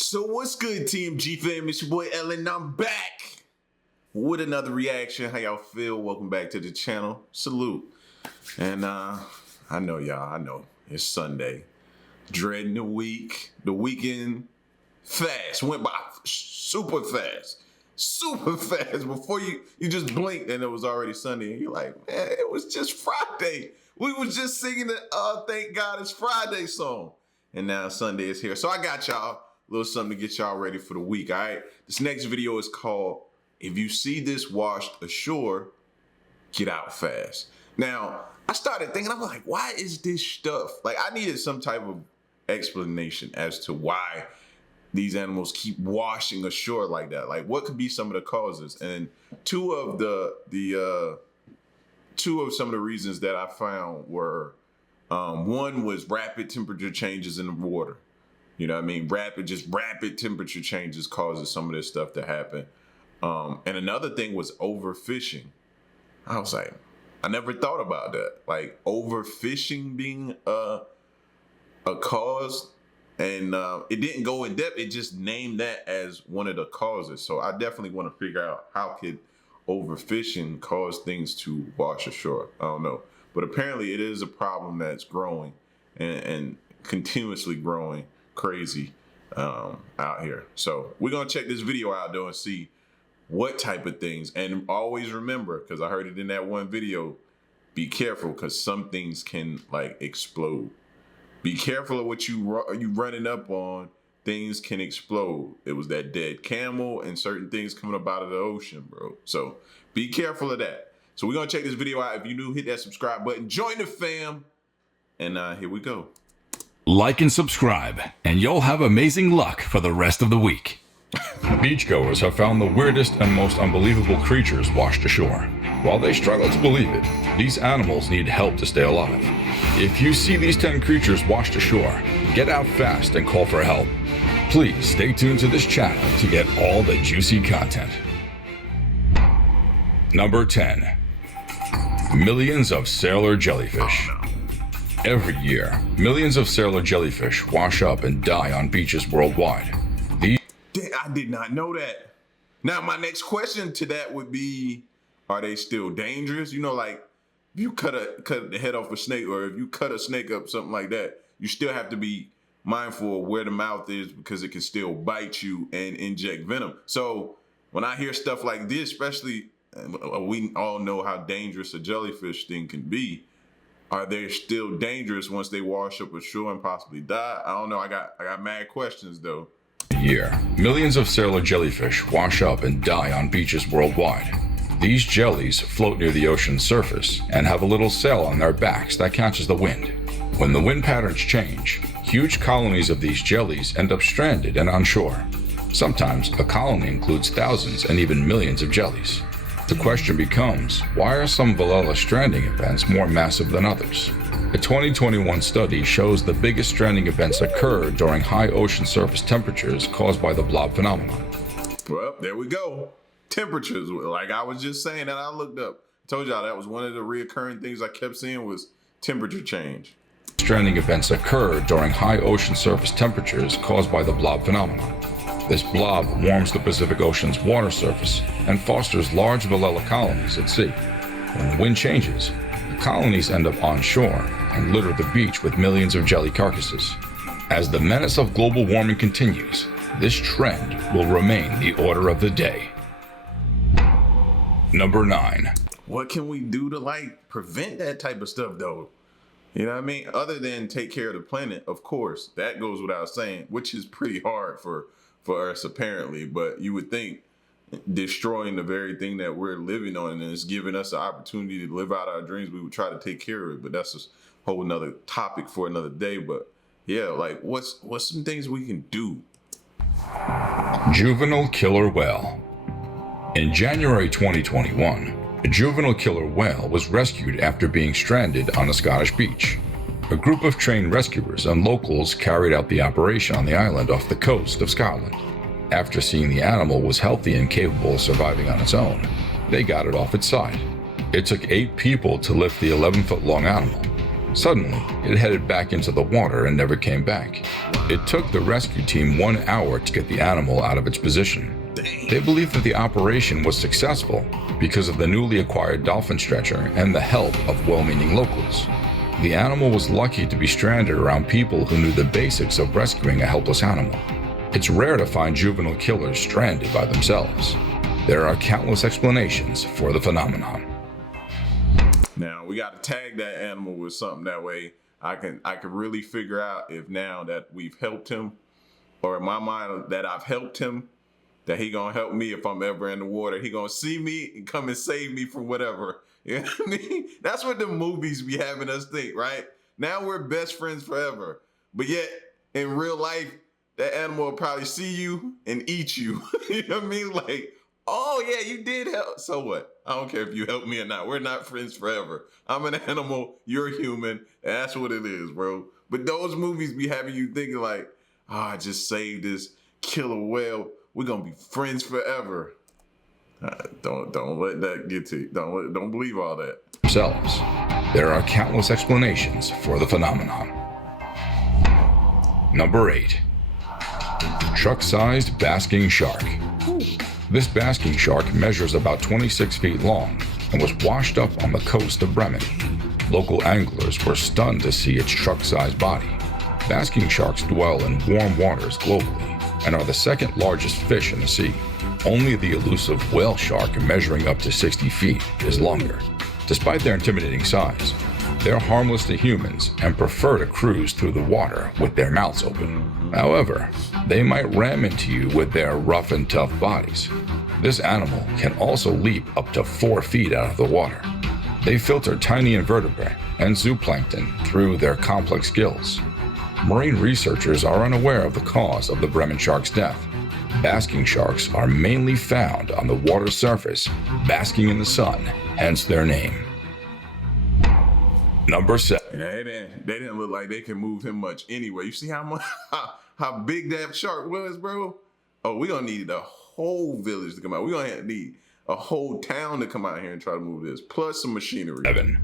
So what's good, TMG fam? It's your boy Ellen. I'm back with another reaction. How y'all feel? Welcome back to the channel. Salute. And I know y'all, I know it's Sunday. Dreading the week. The weekend fast. Went by super fast. Super fast. Before you just blinked and it was already Sunday. And you're like, man, it was just Friday. We was just singing the Thank God It's Friday song. And now Sunday is here. So I got y'all a little something to get y'all ready for the week, all right? This next video is called, If You See This Washed Ashore, Get Out Fast. Now, I started thinking, I'm like, why is this stuff? Like, I needed some type of explanation as to why these animals keep washing ashore like that. Like, what could be some of the causes? And two of some of the reasons that I found were, one was rapid temperature changes in the water. You know what I mean? Rapid temperature changes causes some of this stuff to happen. And another thing was overfishing. I was like, I never thought about that. Like overfishing being a cause. And it didn't go in depth. It just named that as one of the causes. So I definitely want to figure out how could overfishing cause things to wash ashore. I don't know. But apparently it is a problem that's growing and continuously growing crazy out here. So we're going to check this video out though and see what type of things. And always remember, because I heard it in that one video, be careful because some things can like explode. Be careful of what you running up on. Things can explode. It was that dead camel and certain things coming up out of the ocean, bro. So be careful of that. So we're going to check this video out. If you're new, hit that subscribe button. Join the fam. And here we go. Like and subscribe, and you'll have amazing luck for the rest of the week. Beachgoers have found the weirdest and most unbelievable creatures washed ashore. While they struggle to believe it, these animals need help to stay alive. If you see these 10 creatures washed ashore, get out fast and call for help. Please stay tuned to this channel to get all the juicy content. Number 10. Millions of sailor jellyfish. Every year, millions of sailor jellyfish wash up and die on beaches worldwide. I did not know that. Now, my next question to that would be, are they still dangerous? You know, like if you cut the head off a snake, or if you cut a snake up, something like that, you still have to be mindful of where the mouth is because it can still bite you and inject venom. So when I hear stuff like this, especially, we all know how dangerous a jellyfish thing can be. Are they still dangerous once they wash up ashore and possibly die? I don't know. I got mad questions though. Year, millions of sailor jellyfish wash up and die on beaches worldwide. These jellies float near the ocean's surface and have a little sail on their backs that catches the wind. When the wind patterns change, huge colonies of these jellies end up stranded and on shore. Sometimes a colony includes thousands and even millions of jellies. The question becomes, why are some Valhalla stranding events more massive than others? A 2021 study shows the biggest stranding events occur during high ocean surface temperatures caused by the blob phenomenon. Well, there we go. Temperatures, like I was just saying that I looked up. I told y'all that was one of the reoccurring things I kept seeing was temperature change. Stranding events occur during high ocean surface temperatures caused by the blob phenomenon. This blob warms the Pacific Ocean's water surface and fosters large Valhalla colonies at sea. When the wind changes, the colonies end up on shore and litter the beach with millions of jelly carcasses. As the menace of global warming continues, this trend will remain the order of the day. Number 9. What can we do to like prevent that type of stuff though? You know what I mean? Other than take care of the planet, of course, that goes without saying, which is pretty hard for us apparently, but you would think destroying the very thing that we're living on and it's giving us the opportunity to live out our dreams, we would try to take care of it, but that's a whole nother topic for another day. But yeah, like what's some things we can do? Juvenile killer whale. In January 2021, a juvenile killer whale was rescued after being stranded on a Scottish beach. A group of trained rescuers and locals carried out the operation on the island off the coast of Scotland. After seeing the animal was healthy and capable of surviving on its own, they got it off its side. It took 8 people to lift the 11-foot-long animal. Suddenly, it headed back into the water and never came back. It took the rescue team 1 hour to get the animal out of its position. They believe that the operation was successful because of the newly acquired dolphin stretcher and the help of well-meaning locals. The animal was lucky to be stranded around people who knew the basics of rescuing a helpless animal. It's rare to find juvenile killers stranded by themselves. There are countless explanations for the phenomenon. Now we got to tag that animal with something, that way I can really figure out if now that we've helped him, or in my mind that I've helped him, that he gonna help me if I'm ever in the water. He gonna see me and come and save me from whatever. You know what I mean? That's what the movies be having us think, right? Now we're best friends forever. But yet, in real life, that animal will probably see you and eat you. You know what I mean? Like, oh yeah, you did help. So what? I don't care if you help me or not. We're not friends forever. I'm an animal, you're a human, and that's what it is, bro. But those movies be having you thinking like, oh, I just saved this killer whale. We're gonna be friends forever. Don't let that get to you. Don't believe all that. Themselves. There are countless explanations for the phenomenon. Number 8. Truck-sized basking shark. This basking shark measures about 26 feet long and was washed up on the coast of Bremen. Local anglers were stunned to see its truck-sized body. Basking sharks dwell in warm waters globally and are the second largest fish in the sea. Only the elusive whale shark, measuring up to 60 feet, is longer. Despite their intimidating size, they're harmless to humans and prefer to cruise through the water with their mouths open. However, they might ram into you with their rough and tough bodies. This animal can also leap up to 4 feet out of the water. They filter tiny invertebrate and zooplankton through their complex gills. Marine researchers are unaware of the cause of the Bremen shark's death. Basking sharks are mainly found on the water surface, basking in the sun, hence their name. Number 7. Yeah, they didn't look like they can move him much anyway. You see how big that shark was, bro? Oh, we're gonna need a whole village to come out. We're gonna need a whole town to come out here and try to move this, plus some machinery. 7.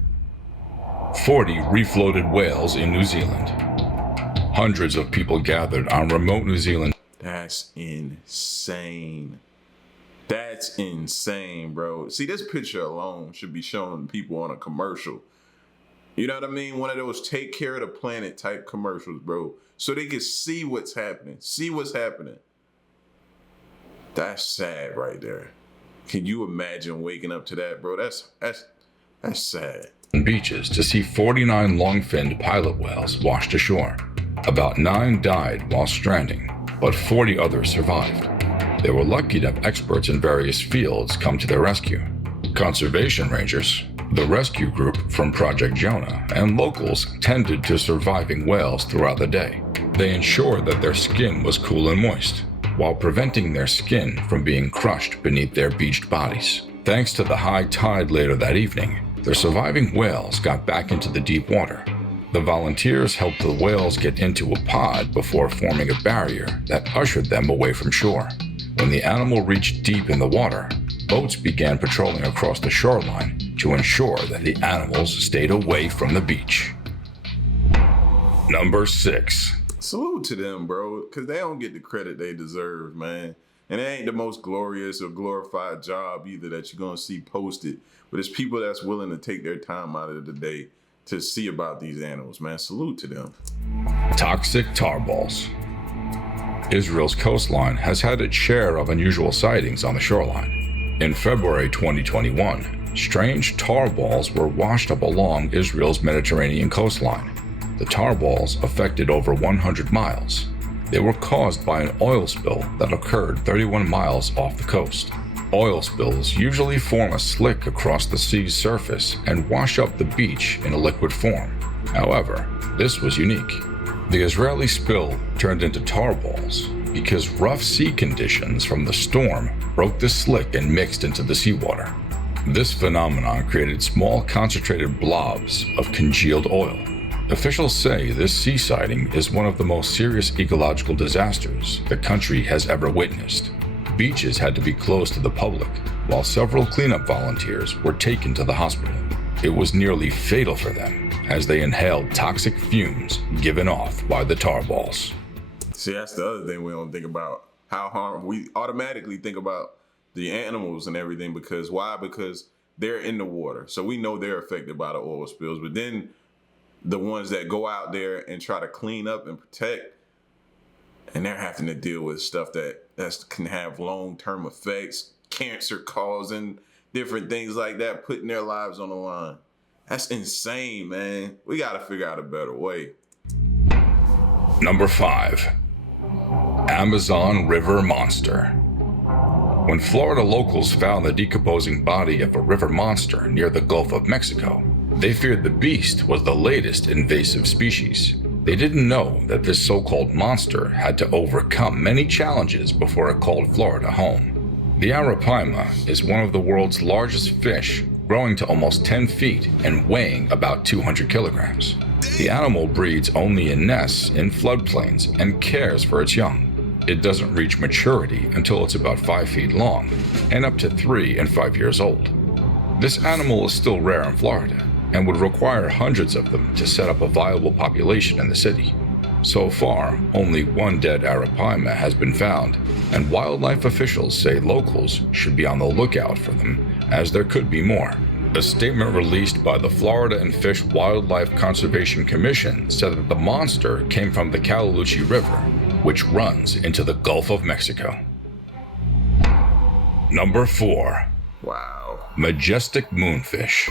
40 refloated whales in New Zealand. Hundreds of people gathered on remote New Zealand. That's insane. That's insane, bro. See, this picture alone should be showing people on a commercial. You know what I mean? One of those take care of the planet type commercials, bro. So they can see what's happening. See what's happening. That's sad right there. Can you imagine waking up to that, bro? That's sad. Beaches to see 49 long-finned pilot whales washed ashore. About 9 died while stranding, but 40 others survived. They were lucky to have experts in various fields come to their rescue. Conservation rangers, the rescue group from Project Jonah, and locals tended to surviving whales throughout the day. They ensured that their skin was cool and moist, while preventing their skin from being crushed beneath their beached bodies. Thanks to the high tide later that evening, the surviving whales got back into the deep water. The volunteers helped the whales get into a pod before forming a barrier that ushered them away from shore. When the animal reached deep in the water, boats began patrolling across the shoreline to ensure that the animals stayed away from the beach. Number 6. Salute to them, bro, because they don't get the credit they deserve, man. And it ain't the most glorious or glorified job either that you're going to see posted. But it's people that's willing to take their time out of the day to see about these animals, man. Salute to them. Toxic tar balls. Israel's coastline has had its share of unusual sightings on the shoreline. In February 2021, strange tar balls were washed up along Israel's Mediterranean coastline. The tar balls affected over 100 miles. They were caused by an oil spill that occurred 31 miles off the coast. Oil spills usually form a slick across the sea's surface and wash up the beach in a liquid form. However, this was unique. The Israeli spill turned into tar balls because rough sea conditions from the storm broke the slick and mixed into the seawater. This phenomenon created small concentrated blobs of congealed oil. Officials say this sea sighting is one of the most serious ecological disasters the country has ever witnessed. Beaches had to be closed to the public, while several cleanup volunteers were taken to the hospital. It was nearly fatal for them, as they inhaled toxic fumes given off by the tar balls. See, that's the other thing we don't think about. How harmful. We automatically think about the animals and everything because why? Because they're in the water. So we know they're affected by the oil spills. But then the ones that go out there and try to clean up and protect, and they're having to deal with stuff that can have long-term effects, cancer causing, different things like that, putting their lives on the line. That's insane, man. We got to figure out a better way. Number 5. Amazon River Monster. When Florida locals found the decomposing body of a river monster near the Gulf of Mexico, they feared the beast was the latest invasive species. They didn't know that this so-called monster had to overcome many challenges before it called Florida home. The arapaima is one of the world's largest fish, growing to almost 10 feet and weighing about 200 kilograms. The animal breeds only in nests in floodplains and cares for its young. It doesn't reach maturity until it's about 5 feet long and up to 3 and 5 years old. This animal is still rare in Florida and would require hundreds of them to set up a viable population in the city. So far, only one dead arapaima has been found, and wildlife officials say locals should be on the lookout for them, as there could be more. A statement released by the Florida and Fish Wildlife Conservation Commission said that the monster came from the Caloochee River, which runs into the Gulf of Mexico. Number 4. Wow. Majestic Moonfish.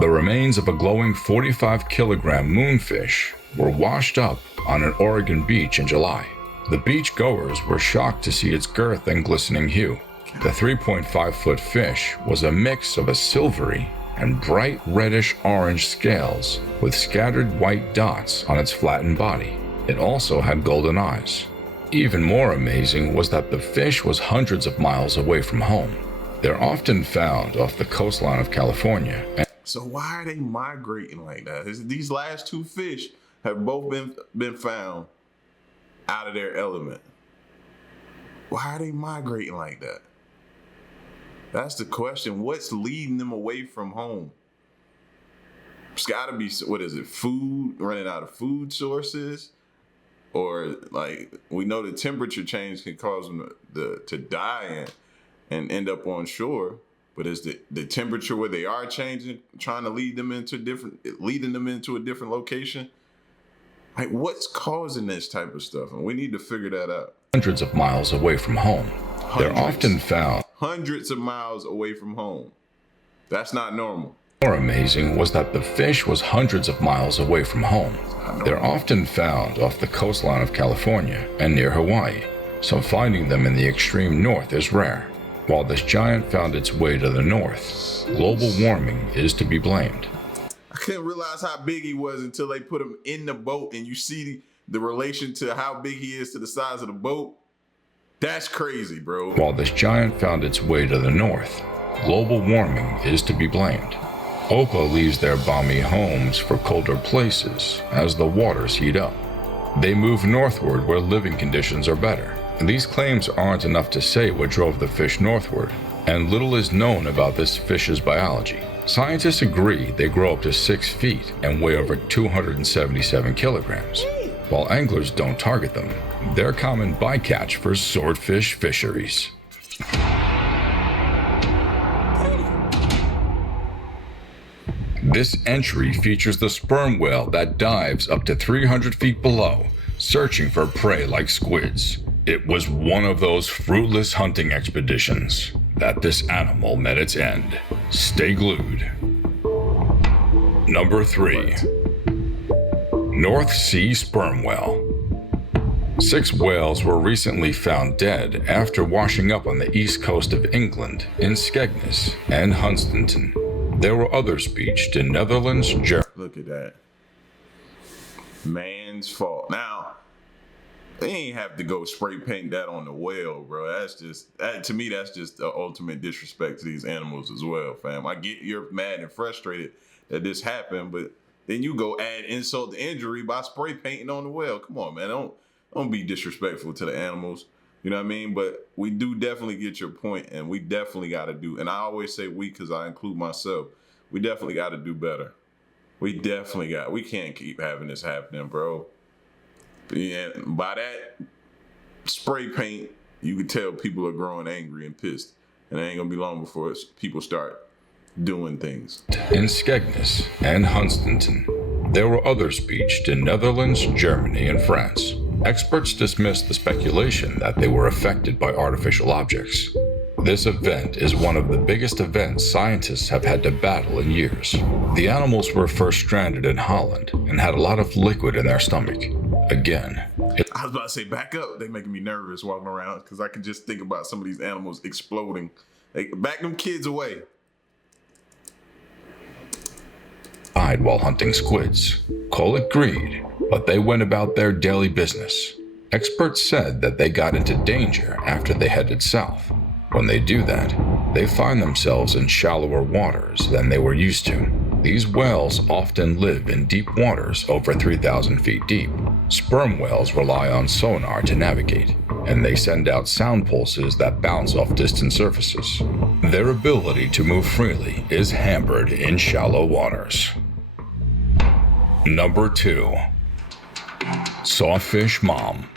The remains of a glowing 45-kilogram moonfish were washed up on an Oregon beach in July. The beachgoers were shocked to see its girth and glistening hue. The 3.5-foot fish was a mix of a silvery and bright reddish-orange scales with scattered white dots on its flattened body. It also had golden eyes. Even more amazing was that the fish was hundreds of miles away from home. They're often found off the coastline of California. So why are they migrating like that? These last two fish have both been found out of their element. Why are they migrating like that? That's the question. What's leading them away from home? It's got to be, what is it, food, running out of food sources? Or like, we know the temperature change can cause them to die and end up on shore. But is the temperature where they are changing, trying to leading them into a different location? Like, what's causing this type of stuff? And we need to figure that out. Hundreds of miles away from home. They're often found hundreds of miles away from home. That's not normal. More amazing was that the fish was hundreds of miles away from home. They're often found off the coastline of California and near Hawaii, so finding them in the extreme north is rare. While this giant found its way to the north, global warming is to be blamed. I couldn't realize how big he was until they put him in the boat and you see the relation to how big he is to the size of the boat. That's crazy, bro. While this giant found its way to the north, global warming is to be blamed. Opa leaves their balmy homes for colder places as the waters heat up. They move northward where living conditions are better. These claims aren't enough to say what drove the fish northward, and little is known about this fish's biology. Scientists agree they grow up to 6 feet and weigh over 277 kilograms. While anglers don't target them, they're common bycatch for swordfish fisheries. This entry features the sperm whale that dives up to 300 feet below, searching for prey like squids. It was one of those fruitless hunting expeditions that this animal met its end. Stay glued. Number 3. North Sea Sperm Whale. 6 whales were recently found dead after washing up on the east coast of England in Skegness and Hunstanton. There were others beached in Netherlands, Germany. Look at that. Man's fault. Now, they ain't have to go spray paint that on the whale, bro. To me, that's just the ultimate disrespect to these animals as well, fam. I get you're mad and frustrated that this happened, but then you go add insult to injury by spray painting on the whale. Come on, man. Don't be disrespectful to the animals. You know what I mean? But we do definitely get your point, and we definitely got to do, and I always say we because I include myself, we definitely got to do better. We definitely we can't keep having this happening, bro. Yeah, by that spray paint, you can tell people are growing angry and pissed. And it ain't gonna be long before people start doing things. In Skegness and Hunstanton, there were others beached in Netherlands, Germany, and France. Experts dismissed the speculation that they were affected by artificial objects. This event is one of the biggest events scientists have had to battle in years. The animals were first stranded in Holland and had a lot of liquid in their stomach. Again, I was about to say, back up. They making me nervous walking around because I can just think about some of these animals exploding. Back them kids away. Died while hunting squids. Call it greed, but they went about their daily business. Experts said that they got into danger after they headed south. When they do that, they find themselves in shallower waters than they were used to. These whales often live in deep waters over 3,000 feet deep. Sperm whales rely on sonar to navigate, and they send out sound pulses that bounce off distant surfaces. Their ability to move freely is hampered in shallow waters. Number 2. Sawfish Mom.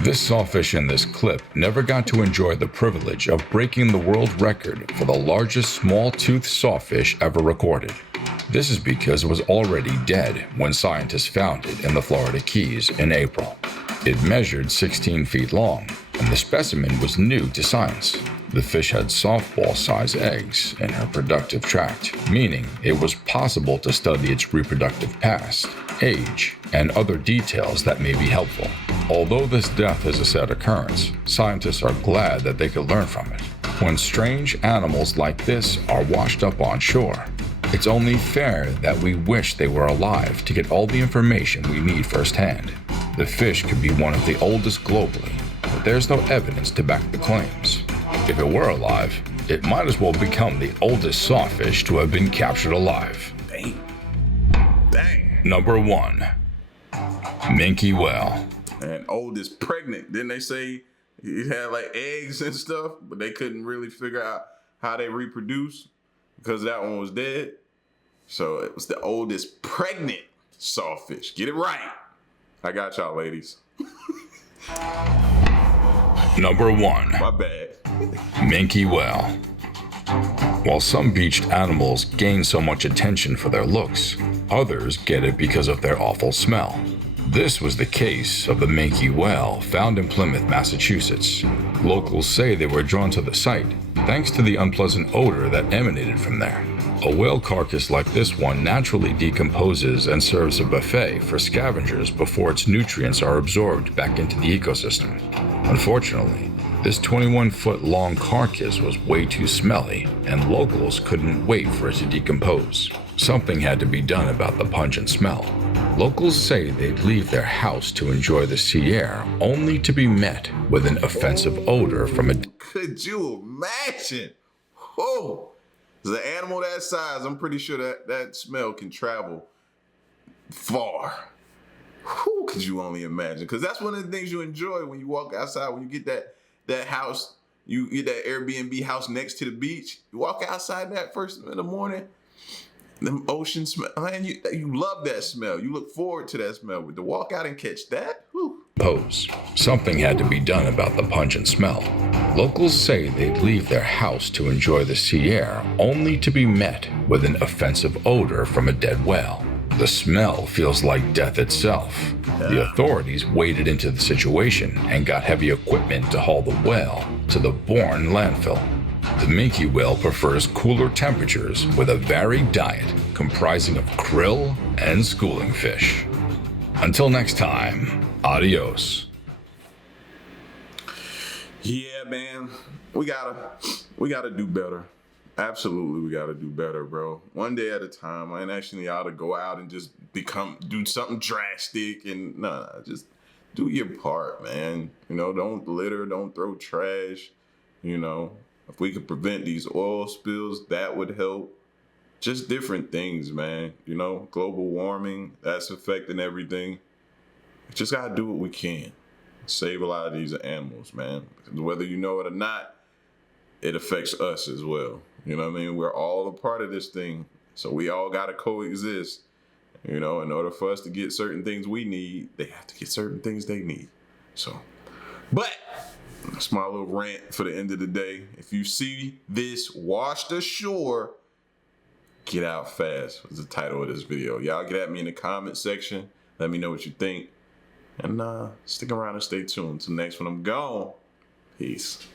This sawfish in this clip never got to enjoy the privilege of breaking the world record for the largest small-toothed sawfish ever recorded. This is because it was already dead when scientists found it in the Florida Keys in April. It measured 16 feet long, and the specimen was new to science. The fish had softball-sized eggs in her reproductive tract, meaning it was possible to study its reproductive past, age, and other details that may be helpful. Although this death is a sad occurrence, scientists are glad that they could learn from it. When strange animals like this are washed up on shore, it's only fair that we wish they were alive to get all the information we need firsthand. The fish could be one of the oldest globally, but there's no evidence to back the claims. If it were alive, it might as well become the oldest sawfish to have been captured alive. Dang. Number 1. Minky Whale. And oldest pregnant. Didn't they say it had like eggs and stuff, but they couldn't really figure out how they reproduce because that one was dead? So it was the oldest pregnant sawfish. Get it right. I got y'all, ladies. Number 1. My bad. Minky Whale. While some beached animals gain so much attention for their looks, others get it because of their awful smell. This was the case of the Minky whale found in Plymouth, Massachusetts. Locals say they were drawn to the site thanks to the unpleasant odor that emanated from there. A whale carcass like this one naturally decomposes and serves a buffet for scavengers before its nutrients are absorbed back into the ecosystem. Unfortunately, this 21-foot-long carcass was way too smelly, and locals couldn't wait for it to decompose. Something had to be done about the pungent smell. Locals say they'd leave their house to enjoy the sea air, only to be met with an offensive odor from a... Could you imagine? Whoa! As an animal that size, I'm pretty sure that smell can travel far. Who could you only imagine? Because that's one of the things you enjoy when you walk outside, when you get that house, you get that Airbnb house next to the beach. You walk outside that first in the morning, them ocean smell, man, you love that smell. You look forward to that smell. But to walk out and catch that, whew. Pose. Something had to be done about the pungent smell. Locals say they'd leave their house to enjoy the sea air, only to be met with an offensive odor from a dead whale. The smell feels like death itself. The authorities waded into the situation and got heavy equipment to haul the whale to the Bourne landfill. The Minky whale prefers cooler temperatures with a varied diet comprising of krill and schooling fish. Until next time, adios. Yeah, man, we gotta do better. Absolutely, we gotta do better, bro. One day at a time. I ain't actually ought to go out and just do something drastic and just do your part, man. You know, don't litter, don't throw trash. You know, if we could prevent these oil spills, that would help. Just different things, man. You know, global warming, that's affecting everything. Just gotta do what we can. Save a lot of these animals, man. Because whether you know it or not, it affects us as well. You know what I mean? We're all a part of this thing. So we all gotta coexist. You know, in order for us to get certain things we need, they have to get certain things they need. So, but that's my little rant for the end of the day. If you see this washed ashore, get out fast was the title of this video. Y'all get at me in the comment section. Let me know what you think. And stick around and stay tuned. Till next when I'm gone. Peace.